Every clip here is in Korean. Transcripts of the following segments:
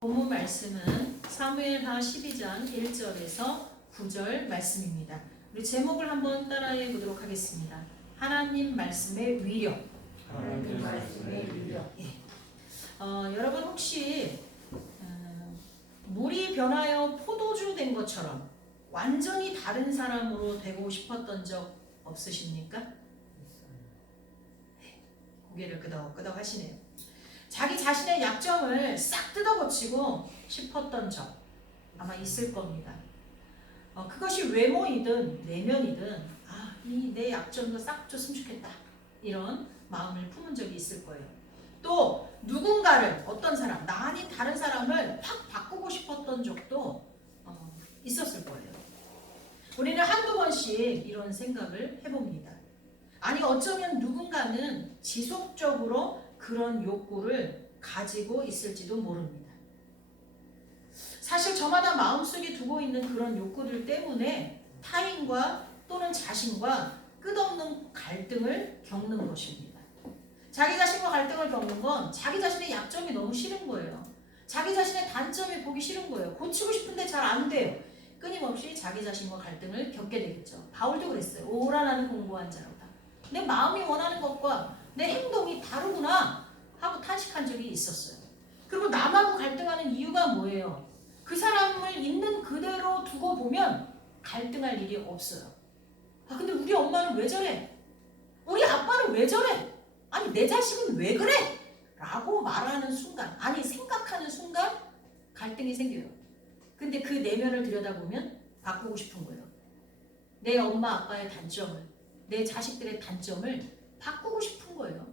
본문 말씀은 사무엘하 12장 1절에서 9절 말씀입니다. 우리 제목을 한번 따라해 보도록 하겠습니다. 하나님 말씀의 위력. 하나님 말씀의 위력. 여러분 혹시 물이 변하여 포도주 된 것처럼 완전히 다른 사람으로 되고 싶었던 적 없으십니까? 고개를 끄덕끄덕 하시네요. 자기 자신의 약점을 싹 뜯어고치고 싶었던 적 아마 있을 겁니다. 그것이 외모이든 내면이든 이 내 약점도 싹 줬으면 좋겠다 이런 마음을 품은 적이 있을 거예요. 또 누군가를 어떤 사람 나 아닌 다른 사람을 확 바꾸고 싶었던 적도 있었을 거예요. 우리는 한두 번씩 이런 생각을 해봅니다. 아니 어쩌면 누군가는 지속적으로 그런 욕구를 가지고 있을지도 모릅니다. 사실 저마다 마음속에 두고 있는 그런 욕구들 때문에 타인과 또는 자신과 끝없는 갈등을 겪는 것입니다. 자기 자신과 갈등을 겪는 건 자기 자신의 약점이 너무 싫은 거예요. 자기 자신의 단점이 보기 싫은 거예요. 고치고 싶은데 잘 안 돼요. 끊임없이 자기 자신과 갈등을 겪게 되겠죠. 바울도 그랬어요. 오라 나는 공고한 자로다. 내 마음이 원하는 것과 내 행동이 다르구나 하고 탄식한 적이 있었어요. 그리고 남하고 갈등하는 이유가 뭐예요? 그 사람을 있는 그대로 두고 보면 갈등할 일이 없어요. 근데 우리 엄마는 왜 저래? 우리 아빠는 왜 저래? 아니 내 자식은 왜 그래? 라고 말하는 순간, 아니 생각하는 순간 갈등이 생겨요. 근데 그 내면을 들여다보면 바꾸고 싶은 거예요. 내 엄마 아빠의 단점을, 내 자식들의 단점을 바꾸고 싶은 거예요.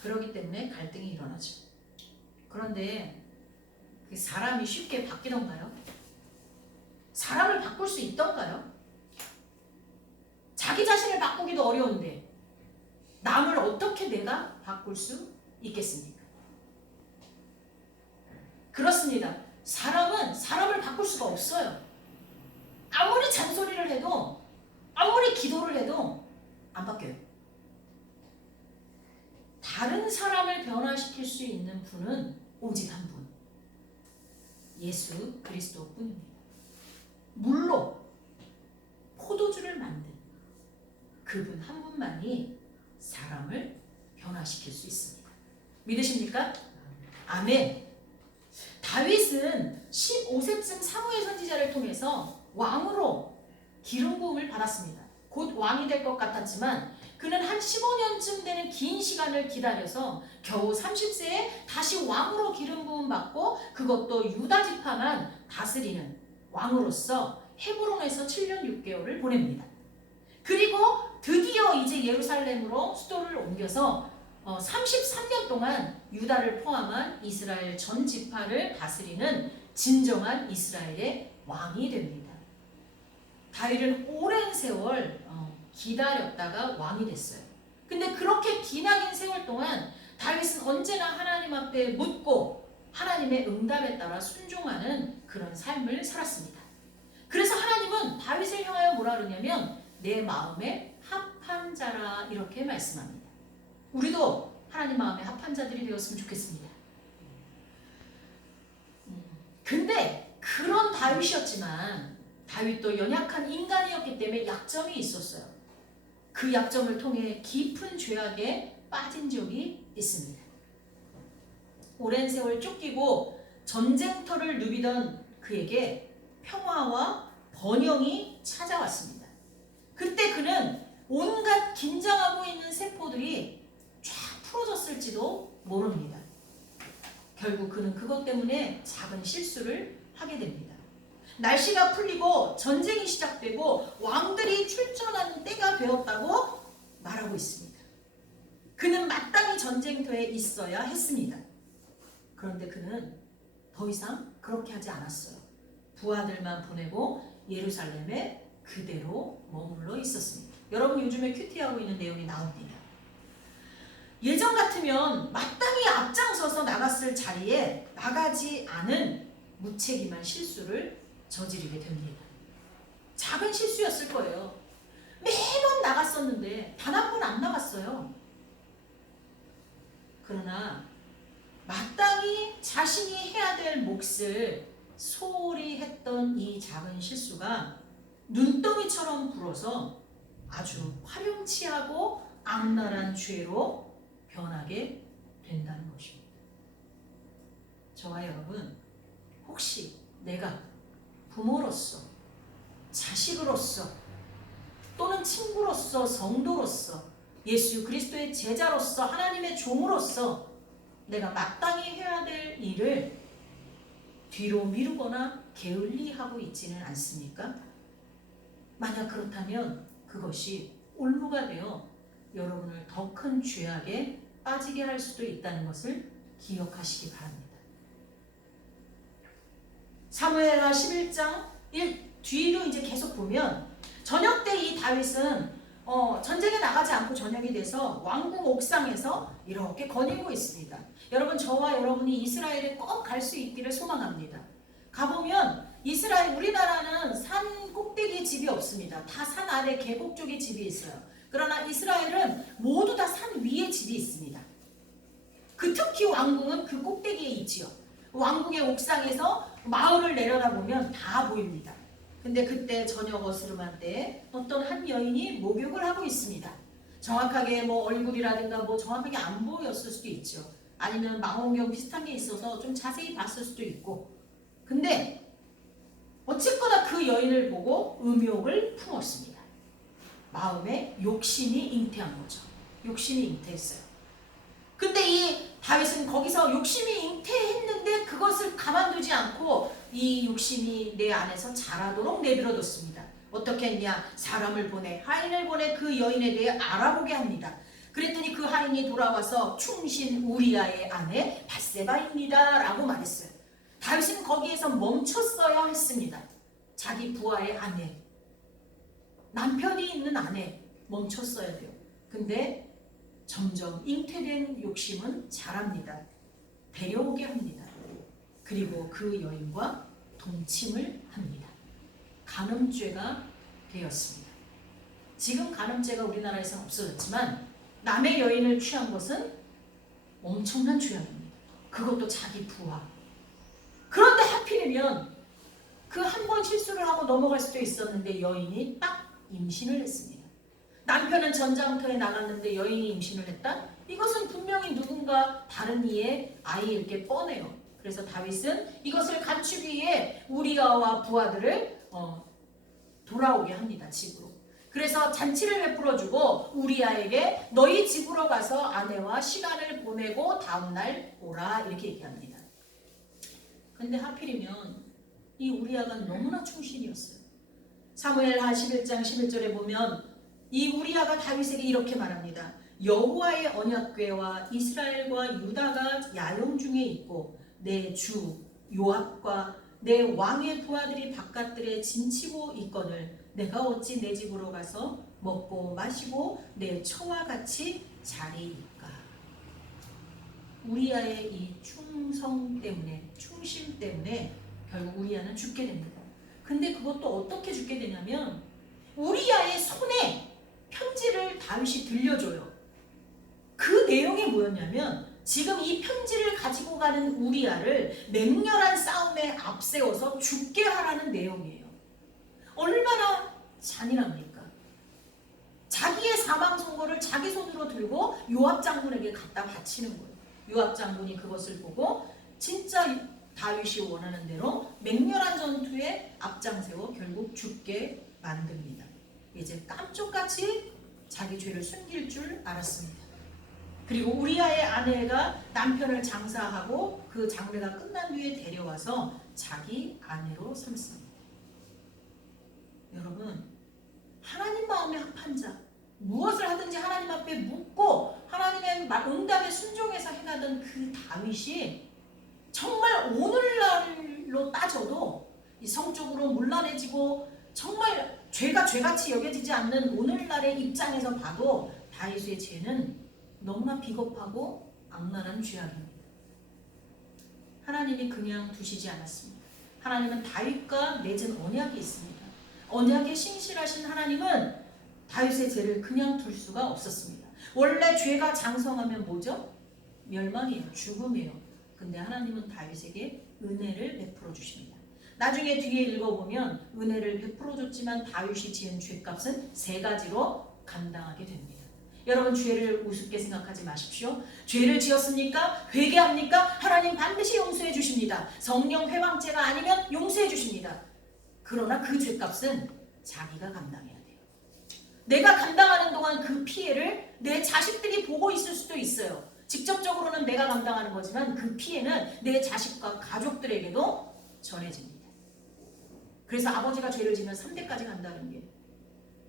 그렇기 때문에 갈등이 일어나죠. 그런데 그 사람이 쉽게 바뀌던가요? 사람을 바꿀 수 있던가요? 자기 자신을 바꾸기도 어려운데 남을 어떻게 내가 바꿀 수 있겠습니까? 그렇습니다. 사람은 사람을 바꿀 수가 없어요. 아무리 잔소리를 해도 아무리 기도를 해도 안 바뀌어요. 다른 사람을 변화시킬 수 있는 분은 오직 한 분. 예수 그리스도뿐입니다. 물로 포도주를 만든 그분 한 분만이 사람을 변화시킬 수 있습니다. 믿으십니까? 아멘. 다윗은 15세쯤 사무엘 선지자를 통해서 왕으로 기름 부음을 받았습니다. 곧 왕이 될 것 같았지만 그는 한 15년쯤 되는 긴 시간을 기다려서 겨우 30세에 다시 왕으로 기름 부음 받고 그것도 유다 지파만 다스리는 왕으로서 헤브론에서 7년 6개월을 보냅니다. 그리고 드디어 이제 예루살렘으로 수도를 옮겨서 33년 동안 유다를 포함한 이스라엘 전 지파를 다스리는 진정한 이스라엘의 왕이 됩니다. 다윗은 오랜 세월 기다렸다가 왕이 됐어요. 근데 그렇게 기나긴 세월 동안 다윗은 언제나 하나님 앞에 묻고 하나님의 응답에 따라 순종하는 그런 삶을 살았습니다. 그래서 하나님은 다윗을 향하여 뭐라 그러냐면 내 마음에 합한 자라 이렇게 말씀합니다. 우리도 하나님 마음에 합한 자들이 되었으면 좋겠습니다. 근데 그런 다윗이었지만 다윗도 연약한 인간이었기 때문에 약점이 있었어요. 그 약점을 통해 깊은 죄악에 빠진 적이 있습니다. 오랜 세월 쫓기고 전쟁터를 누비던 그에게 평화와 번영이 찾아왔습니다. 그때 그는 온갖 긴장하고 있는 세포들이 쫙 풀어졌을지도 모릅니다. 결국 그는 그것 때문에 작은 실수를 하게 됩니다. 날씨가 풀리고 전쟁이 시작되고 왕들이 출전하는 때가 되었다고 말하고 있습니다. 그는 마땅히 전쟁터에 있어야 했습니다. 그런데 그는 더 이상 그렇게 하지 않았어요. 부하들만 보내고 예루살렘에 그대로 머물러 있었습니다. 여러분 요즘에 큐티하고 있는 내용이 나옵니다. 예전 같으면 마땅히 앞장서서 나갔을 자리에 나가지 않은 무책임한 실수를 저지르게 됩니다. 작은 실수였을 거예요. 매번 나갔었는데 단 한 번 안 나갔어요. 그러나 마땅히 자신이 해야 될 몫을 소홀히 했던 이 작은 실수가 눈덩이처럼 불어서 아주 화려치하고 악랄한 죄로 변하게 된다는 것입니다. 저와 여러분, 혹시 내가 부모로서, 자식으로서, 또는 친구로서, 성도로서, 예수 그리스도의 제자로서, 하나님의 종으로서 내가 마땅히 해야 될 일을 뒤로 미루거나 게을리하고 있지는 않습니까? 만약 그렇다면 그것이 올무가 되어 여러분을 더 큰 죄악에 빠지게 할 수도 있다는 것을 기억하시기 바랍니다. 사무엘하 11장 1 뒤로 이제 계속 보면 저녁 때 이 다윗은 전쟁에 나가지 않고 저녁이 돼서 왕궁 옥상에서 이렇게 거닐고 있습니다. 여러분, 저와 여러분이 이스라엘에 꼭 갈 수 있기를 소망합니다. 가보면 이스라엘, 우리나라는 산 꼭대기에 집이 없습니다. 다 산 아래 계곡 쪽에 집이 있어요. 그러나 이스라엘은 모두 다 산 위에 집이 있습니다. 특히 왕궁은 그 꼭대기에 있지요. 왕궁의 옥상에서 마을을 내려다보면 다 보입니다. 근데 그때 저녁 어스름한 때 어떤 한 여인이 목욕을 하고 있습니다. 정확하게 뭐 얼굴이라든가 뭐 정확하게 안 보였을 수도 있죠. 아니면 망원경 비슷한 게 있어서 좀 자세히 봤을 수도 있고. 근데 어쨌거나 그 여인을 보고 음욕을 품었습니다. 마음에 욕심이 잉태한 거죠. 욕심이 잉태했어요. 근데 이 다윗은 거기서 욕심이 잉태했는데 그것을 가만두지 않고 이 욕심이 내 안에서 자라도록 내버려뒀습니다. 어떻게 했냐? 사람을 보내, 하인을 보내 그 여인에 대해 알아보게 합니다. 그랬더니 그 하인이 돌아와서 충신 우리아의 아내 밧세바입니다 라고 말했어요. 다윗은 거기에서 멈췄어야 했습니다. 자기 부하의 아내, 남편이 있는 아내 멈췄어야 돼요. 근데 점점 잉태된 욕심은 자랍니다. 데려오게 합니다. 그리고 그 여인과 동침을 합니다. 간음죄가 되었습니다. 지금 간음죄가 우리나라에서는 없어졌지만 남의 여인을 취한 것은 엄청난 죄악입니다. 그것도 자기 부하. 그런데 하필이면 그 한 번 실수를 하고 넘어갈 수도 있었는데 여인이 딱 임신을 했습니다. 남편은 전장터에 나갔는데 여인이 임신을 했다? 이것은 분명히 누군가 다른 이의 아이일 게 뻔해요. 그래서 다윗은 이것을 감추기 위해 우리아와 부하들을 돌아오게 합니다. 집으로. 그래서 잔치를 베풀어주고 우리아에게 너희 집으로 가서 아내와 시간을 보내고 다음날 오라 이렇게 얘기합니다. 근데 하필이면 이 우리아가 너무나 충신이었어요. 사무엘하 11장 11절에 보면 이 우리아가 다윗에게 이렇게 말합니다. 여호와의 언약궤와 이스라엘과 유다가 야영 중에 있고 내 주 요압과 내 왕의 부하들이 바깥들에 짐치고 있거늘 내가 어찌 내 집으로 가서 먹고 마시고 내 처와 같이 자리이까. 우리아의 이 충성 때문에, 충심 때문에 결국 우리아는 죽게 됩니다. 근데 그것도 어떻게 죽게 되냐면 우리아의 손에 편지를 다윗이 들려줘요. 그 내용이 뭐였냐면 지금 이 편지를 가지고 가는 우리아를 맹렬한 싸움에 앞세워서 죽게 하라는 내용이에요. 얼마나 잔인합니까? 자기의 사망 선고를 자기 손으로 들고 요압 장군에게 갖다 바치는 거예요. 요압 장군이 그것을 보고 진짜 다윗이 원하는 대로 맹렬한 전투에 앞장세워 결국 죽게 만듭니다. 이제 깜짝같이 자기 죄를 숨길 줄 알았습니다. 그리고 우리아의 아내가 남편을 장사하고 그 장례가 끝난 뒤에 데려와서 자기 아내로 삼습니다. 여러분, 하나님 마음에 합한 자, 무엇을 하든지 하나님 앞에 묻고 하나님의 응답에 순종해서 행하던 그 다윗이 정말 오늘날로 따져도 이 성적으로 문란해지고 정말 죄가 죄같이 여겨지지 않는 오늘날의 입장에서 봐도 다윗의 죄는 너무나 비겁하고 악랄한 죄악입니다. 하나님이 그냥 두시지 않았습니다. 하나님은 다윗과 맺은 언약이 있습니다. 언약에 신실하신 하나님은 다윗의 죄를 그냥 둘 수가 없었습니다. 원래 죄가 장성하면 뭐죠? 멸망이에요. 죽음이에요. 근데 하나님은 다윗에게 은혜를 베풀어 주십니다. 나중에 뒤에 읽어보면 은혜를 베풀어 줬지만 다윗이 지은 죄값은 3가지로 감당하게 됩니다. 여러분 죄를 우습게 생각하지 마십시오. 죄를 지었습니까? 회개합니까? 하나님 반드시 용서해 주십니다. 성령 회방죄가 아니면 용서해 주십니다. 그러나 그 죄값은 자기가 감당해야 돼요. 내가 감당하는 동안 그 피해를 내 자식들이 보고 있을 수도 있어요. 직접적으로는 내가 감당하는 거지만 그 피해는 내 자식과 가족들에게도 전해집니다. 그래서 아버지가 죄를 지면 3대까지 간다는 게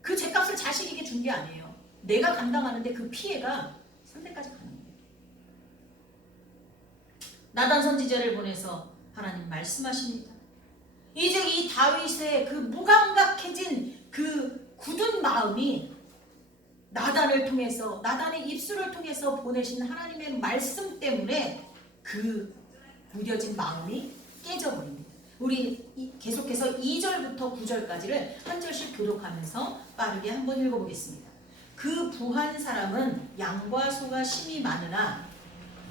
그 죄값을 자식에게 준 게 아니에요. 내가 감당하는데 그 피해가 3대까지 가는 거예요. 나단 선지자를 보내서 하나님 말씀하십니다. 이제 이 다윗의 그 무감각해진 그 굳은 마음이 나단을 통해서, 나단의 입술을 통해서 보내신 하나님의 말씀 때문에 그 무뎌진 마음이 깨져버립니다. 우리 계속해서 2절부터 9절까지를 한 절씩 교독하면서 빠르게 한번 읽어보겠습니다. 그 부한 사람은 양과 소가 심이 많으나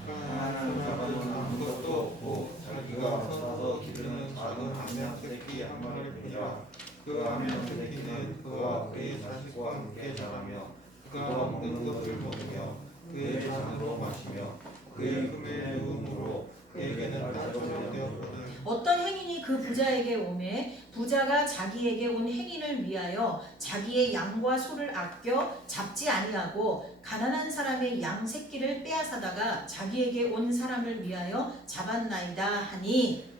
가난한 사람은 아무것도 없고 자기가 사서 기르는 작은 암양 새끼 한 마리를 보니라. 그 암양 새끼는 그와 그의 자식과 함께 자라며 그가 먹는 것을 먹으며 그의 잔으로 마시며 그의 금의 유흥으로 그에게는 가족이 되었거든. 어떤 행인이 그 부자에게 오매 부자가 자기에게 온 행인을 위하여 자기의 양과 소를 아껴 잡지 아니하고 가난한 사람의 양 새끼를 빼앗아다가 자기에게 온 사람을 위하여 잡았나이다 하니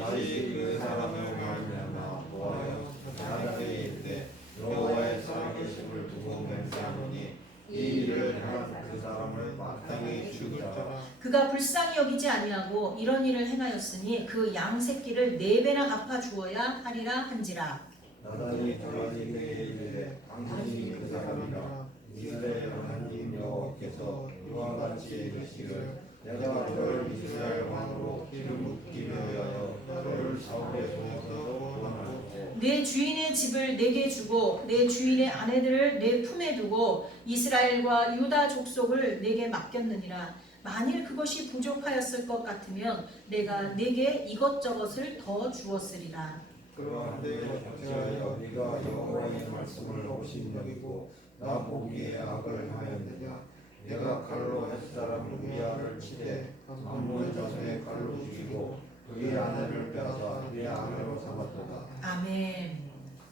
다시 그 사람을 말미암아 보아요. 나에게 이르되 여호와의 살아계심을 두고 맹세하노니 이 일을 행한 그 사람을 마땅히 죽이라. 그가 불쌍히 여기지 아니하고 이런 일을 행하였으니 그 양 새끼를 4배나 갚아 주어야 하리라 한지라. 나단이 다윗에게 이르되 당신이 그 사람이라. 이스라엘 하나님 여호와께서 이와 같이 이르시기를 내가 너를 이스라엘 왕으로 기름 붓기 위하여 너를 사울의 손에서 구원하고 내 주인의 집을 내게 주고 내 주인의 아내들을 내 품에 두고 이스라엘과 유다 족속을 내게 맡겼느니라. 만일 그것이 부족하였을 것 같으면 내가 내게 이것저것을 더 주었으리라. 그러한데 어찌하여 네가 여호와의 말씀을 업신여기고 나 보기에 악을 하였느냐. 내가 칼로 햇사람 우리아를 치되 암몬 자손의 칼로 죽이고 그의 아내를 빼앗아 그의 아내로 삼았도다. 아멘.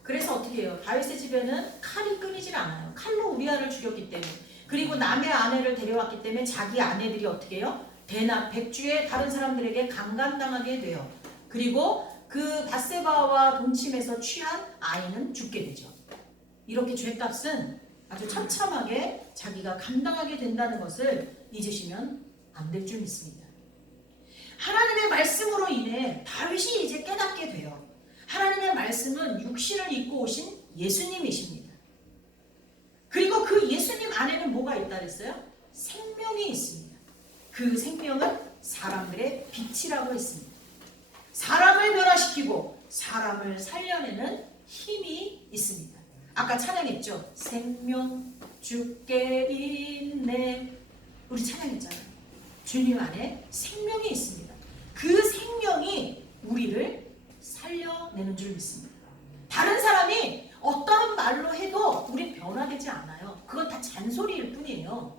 그래서 어떻게 해요? 다윗의 집에는 칼이 끊이질 않아요. 칼로 우리아를 죽였기 때문에. 그리고 남의 아내를 데려왔기 때문에 자기 아내들이 어떻게 해요? 대낮 백주에 다른 사람들에게 강간당하게 돼요. 그리고 그 밧세바와 동침해서 취한 아이는 죽게 되죠. 이렇게 죄값은 아주 처참하게 자기가 감당하게 된다는 것을 잊으시면 안 될 줄 믿습니다. 하나님의 말씀으로 인해 다윗이 이제 깨닫게 돼요. 하나님의 말씀은 육신을 입고 오신 예수님이십니다. 그리고 그 예수님 안에는 뭐가 있다 그랬어요? 생명이 있습니다. 그 생명은 사람들의 빛이라고 했습니다. 사람을 변화시키고 사람을 살려내는 힘이 있습니다. 아까 찬양했죠? 생명 주께 있네. 우리 찬양했잖아요. 주님 안에 생명이 있습니다. 그 생명이 우리를 살려내는 줄 믿습니다. 다른 사람이 어떠한 말로 해도 우리 변화되지 않아요. 그건 다 잔소리일 뿐이에요.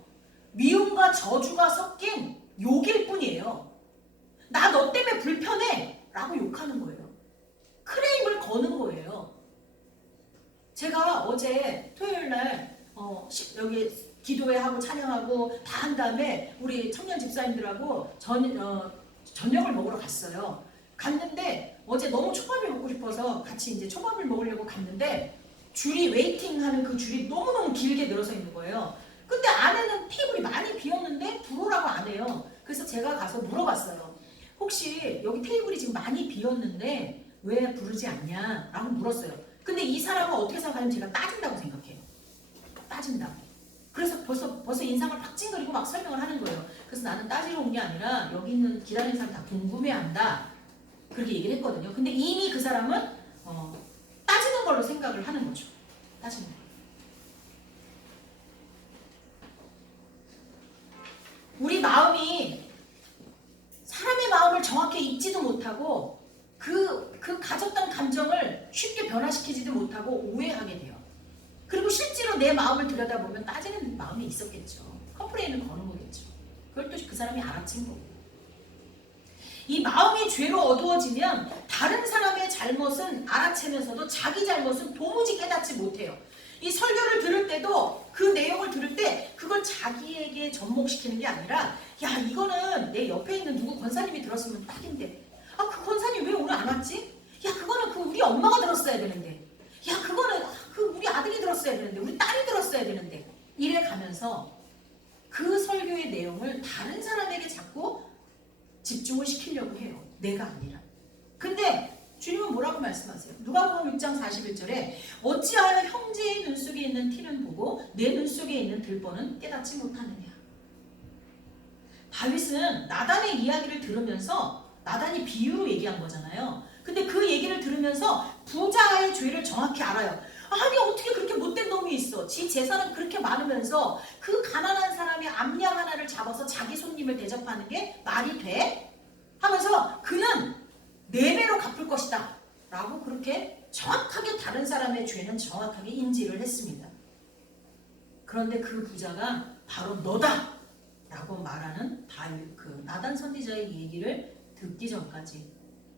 미움과 저주가 섞인 욕일 뿐이에요. 나 너 때문에 불편해 라고 욕하는 거예요. 크레임을 거는 거예요. 제가 어제 토요일날 여기 기도회 하고 찬양하고 다 한 다음에 우리 청년 집사님들하고 저녁을 먹으러 갔어요. 갔는데 어제 너무 초밥을 먹고 싶어서 같이 이제 초밥을 먹으려고 갔는데 줄이 웨이팅하는 그 줄이 너무너무 길게 늘어서 있는 거예요. 근데 안에는 테이블이 많이 비었는데 부르라고 안 해요. 그래서 제가 가서 물어봤어요. 혹시 여기 테이블이 지금 많이 비었는데 왜 부르지 않냐? 라고 물었어요. 근데 이 사람은 어떻게 생각하냐면 제가 따진다고 생각해요. 따진다고. 그래서 벌써 인상을 팍 찡그리고 막 설명을 하는 거예요. 그래서 나는 따지러 온 게 아니라 여기 있는 기다리는 사람 다 궁금해한다. 그렇게 얘기를 했거든요. 근데 이미 그 사람은 따지는 걸로 생각을 하는 거죠. 따지는 거. 우리 마음이 사람의 마음을 정확히 읽지도 못하고 그 가졌던 감정을 쉽게 변화시키지도 못하고 오해하게 돼요. 그리고 실제로 내 마음을 들여다보면 따지는 마음이 있었겠죠. 컴플레인을 거는 거겠죠. 그걸 또 그 사람이 알아챈 거고. 이 마음이 죄로 어두워지면 다른 사람의 잘못은 알아채면서도 자기 잘못은 도무지 깨닫지 못해요. 이 설교를 들을 때도 그 내용을 들을 때 그걸 자기에게 접목시키는 게 아니라 야 이거는 내 옆에 있는 누구 권사님이 들었으면 딱인데 아 그 권사님 왜 오늘 안 왔지? 야 그거는 그 우리 엄마가 들었어야 되는데 야 그거는 그 우리 아들이 들었어야 되는데 우리 딸이 들었어야 되는데 이래 가면서 그 설교의 내용을 다른 사람에게 자꾸 집중을 시키려고 해요. 내가 아니라. 근데 주님은 뭐라고 말씀하세요? 누가복음 6장 41절에 어찌하여 형제의 눈 속에 있는 티는 보고 내 눈 속에 있는 들보는 깨닫지 못하느냐. 다윗은 나단의 이야기를 들으면서 나단이 비유로 얘기한 거잖아요. 근데 그 얘기를 들으면서 부자의 죄를 정확히 알아요. 아니 어떻게 그렇게 못된 놈이 있어. 지 재산은 그렇게 많으면서 그 가난한 사람이 암양 하나를 잡아서 자기 손님을 대접하는 게 말이 돼? 하면서 그는 4배로 갚을 것이다 라고 그렇게 정확하게 다른 사람의 죄는 정확하게 인지를 했습니다. 그런데 그 부자가 바로 너다 라고 말하는 그 나단 선지자의 얘기를 듣기 전까지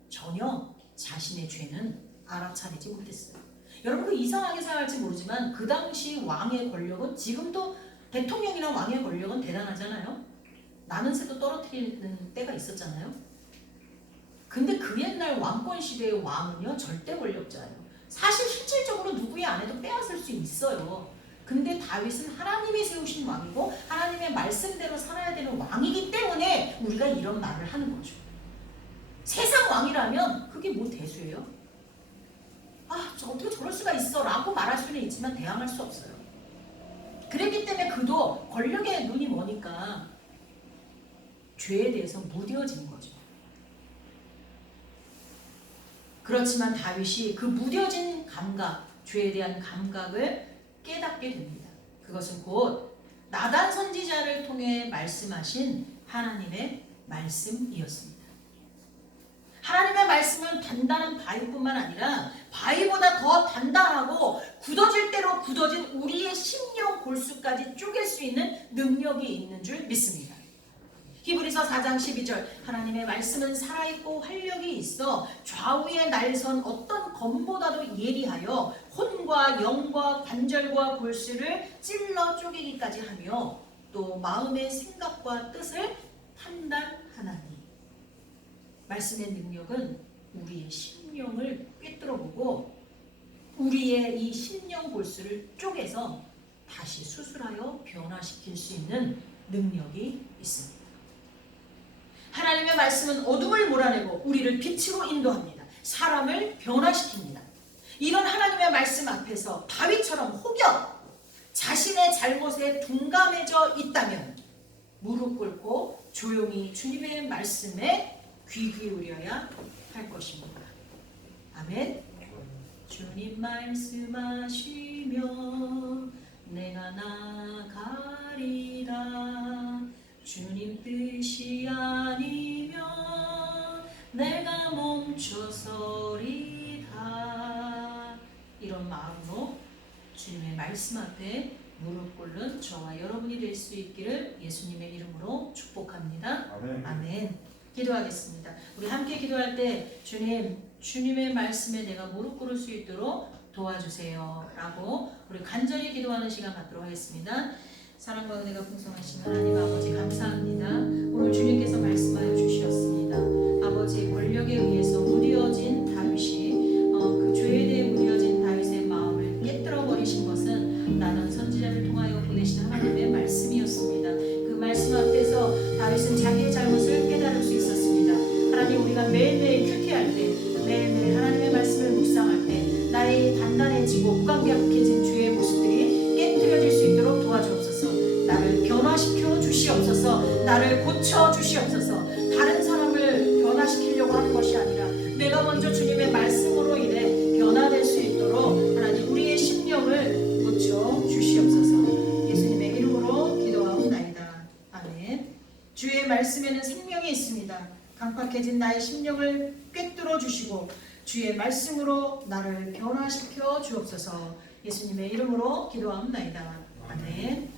전혀 자신의 죄는 알아차리지 못했어요. 여러분 이상하게 생각할지 모르지만 그 당시 왕의 권력은 지금도 대통령이나 왕의 권력은 대단하잖아요. 나는 새도 떨어뜨리는 때가 있었잖아요. 근데 그 옛날 왕권 시대의 왕은요 절대 권력자예요. 사실 실질적으로 누구의 아내도 빼앗을 수 있어요. 근데 다윗은 하나님이 세우신 왕이고 하나님의 말씀대로 살아야 되는 왕이기 때문에 우리가 이런 말을 하는 거죠. 세상 왕이라면 그게 뭐 대수예요? 아, 저 어떻게 저럴 수가 있어 라고 말할 수는 있지만 대항할 수 없어요. 그랬기 때문에 그도 권력의 눈이 머니까 죄에 대해서 무뎌진 거죠. 그렇지만 다윗이 그 무뎌진 감각, 죄에 대한 감각을 깨닫게 됩니다. 그것은 곧 나단 선지자를 통해 말씀하신 하나님의 말씀이었습니다. 하나님의 말씀은 단단한 바위뿐만 아니라 바위보다 더 단단하고 굳어질 대로 굳어진 우리의 심령 골수까지 쪼갤 수 있는 능력이 있는 줄 믿습니다. 히브리서 4장 12절 하나님의 말씀은 살아있고 활력이 있어 좌우에 날선 어떤 검보다도 예리하여 혼과 영과 관절과 골수를 찔러 쪼개기까지 하며 또 마음의 생각과 뜻을 판단하나니. 말씀의 능력은 우리의 심령을 꿰뚫어보고 우리의 이 심령 골수를 쪼개서 다시 수술하여 변화시킬 수 있는 능력이 있습니다. 하나님의 말씀은 어둠을 몰아내고 우리를 빛으로 인도합니다. 사람을 변화시킵니다. 이런 하나님의 말씀 앞에서 다윗처럼 혹여 자신의 잘못에 둔감해져 있다면 무릎 꿇고 조용히 주님의 말씀에 귀 기울여야 할 것입니다. 아멘. 주님 말씀하시며 내가 나가리라. 주님 뜻이 아니면 내가 멈춰서리다. 이런 마음으로 주님의 말씀 앞에 무릎 꿇는 저와 여러분이 될 수 있기를 예수님의 이름으로 축복합니다. 아멘. 아멘. 기도하겠습니다. 우리 함께 기도할 때 주님의 말씀에 내가 무릎 꿇을 수 있도록 도와주세요 라고 우리 간절히 기도하는 시간 갖도록 하겠습니다. 사랑과 은혜가 풍성하신 하나님 아버지 감사합니다. 오늘 주님께서 말씀하여 주셨습니다. 아버지 권력에 의해서 무뎌진 다윗이 그 죄에 대해 무뎌진 다윗의 마음을 깨뜨려 버리신 것은 나단 선지자를 통하여 보내신 하나님의 말씀이었습니다. 그 말씀 앞에서 다윗은 자기의 잘못을 깨달을 수 있었습니다. 하나님 우리가 매일매일 큐티할 때 매일매일 하나님의 말씀을 묵상할 때 나의 단단해지고 무감각해진 죄의 모습들이 깨뜨려질 수 있도록 도와주옵소서. 나를 변화시켜 주시옵소서. 나를 고쳐 주시옵소서. 다른 사람을 변화시키려고 하는 것이 아니라 주시고 주의 말씀으로 나를 변화시켜 주옵소서. 예수님의 이름으로 기도하옵나이다. 아멘.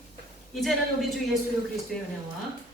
이제는 우리 주 예수 그리스도의 은혜와